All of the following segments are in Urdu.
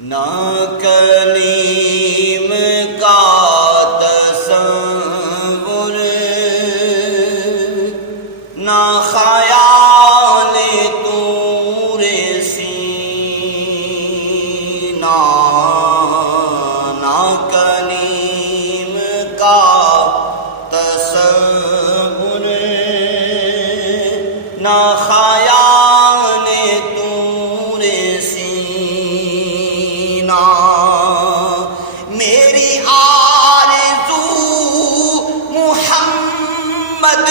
نہ کلیم کا تصور، نہ خیال طور سینہ، نہ کلیم کا تصور، نہ خیال طور سینہ، میری آرزو محمد،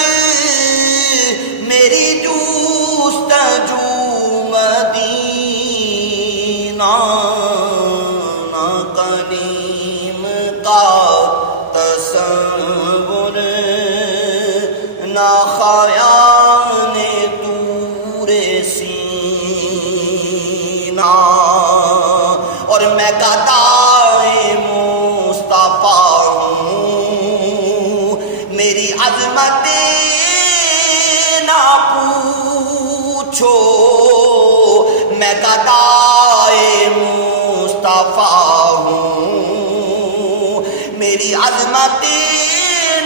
میری جستجو مدینہ، نہ کلیم کا تصور، نہ خیال طور سینہ، اور میں گدائے مصطفیٰ ہوں، میری عظمت نہ پوچھو، میں گدائے مصطفیٰ ہوں، میری عظمت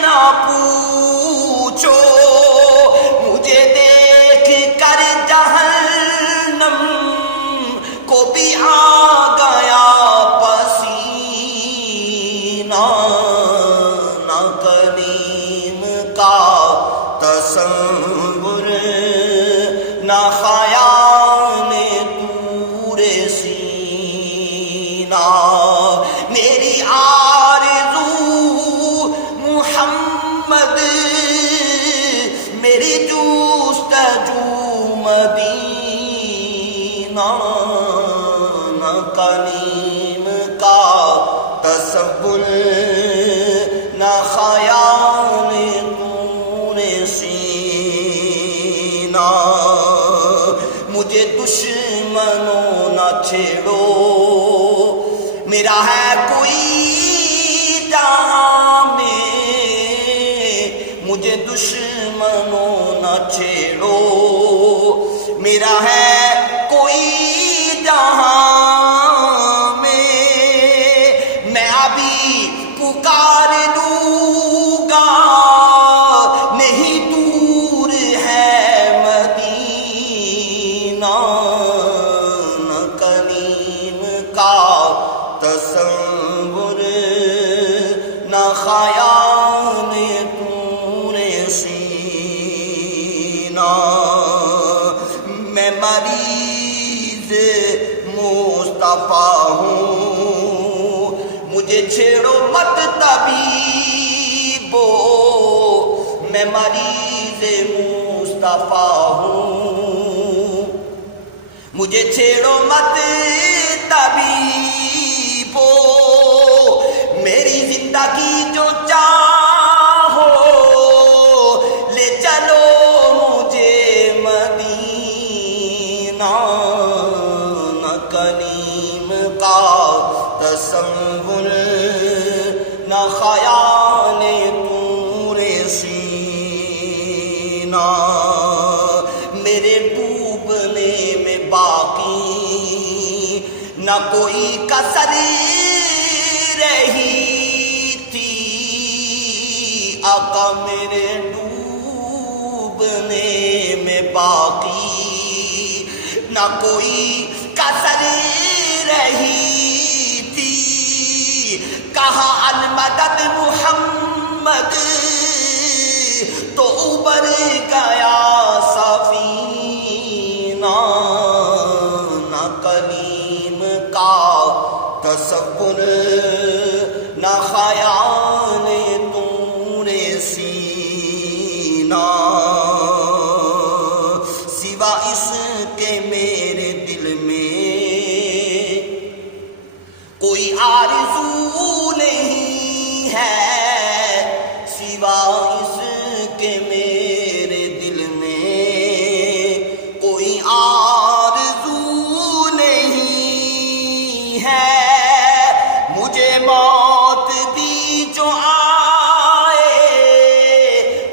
نہ پوچھو، مجھے دیکھ کر جہنم کو بھی آ گیا پسینہ، نہ کلیم کا تصور، نہ خیال طور سینہ، میری آرزو محمد، میری جستجو مدینہ، نہ کلیم کا تصور، نہ خیال طور سینہ، مجھے دشمنوں نہ چھیڑو، میرا ہے کوئی جہاں میں، مجھے دشمنوں نہ چھیڑو، میرا ہے کوئی جہاں میں، میں ابھی پکار لوں گا، نہیں دور ہے مدینہ، نہ کلیم کا تصور، نہ خیال طور سینہ، میں مریض مصطفیٰ ہوں، مجھے چھیڑو مت طبیبو، میں مریض مصطفیٰ ہوں، مجھے چھیڑو مت طبیبو، میری زندگی جو چاہو لے چلو مجھے مدینہ، نہ کلیم کا تصور، نہ خیال طور سینہ، میرے ڈوبنے میں باقی نہ کوئی کسر رہی تھی، آقا میرے ڈوبنے میں باقی نہ کوئی کسر رہی تھی، کہا المدد محمد تو ابر گیا سفینہ، نہ کلیم کا تصور، نہ خیال طور سینہ، سوا اس کے میرے دل میں کوئی آرزو نہیں ہے، سوا اس کے میرے دل میں کوئی آرزو نہیں ہے، مجھے موت بھی جو آئے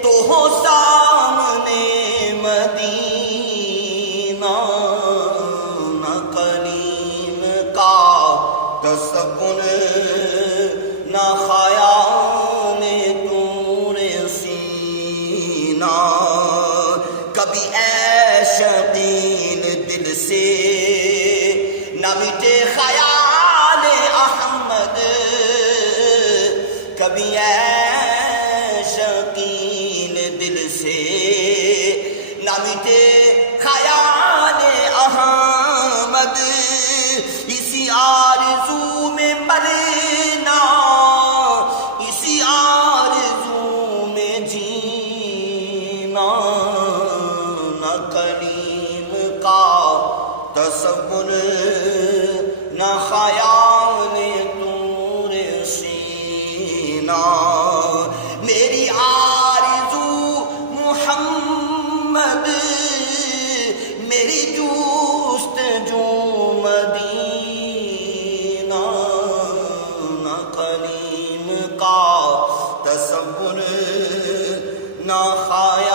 تو ہو سامنے مدینہ، نہ کلیم کا تصور نہ خیال طور سینہ کبھی اے شقیل دل سے نہ مٹے خیال احمد کبھی اے شقیل دل سے نہ مٹے خیال احمد اسی آرزو میں مرنا اسی آرزو میں جینا نہ کریم کا تصور نہ خیال طور سینہ میری آرزو محمد میری جستجو مدینہ نہ کریم کا تصور نہ خیال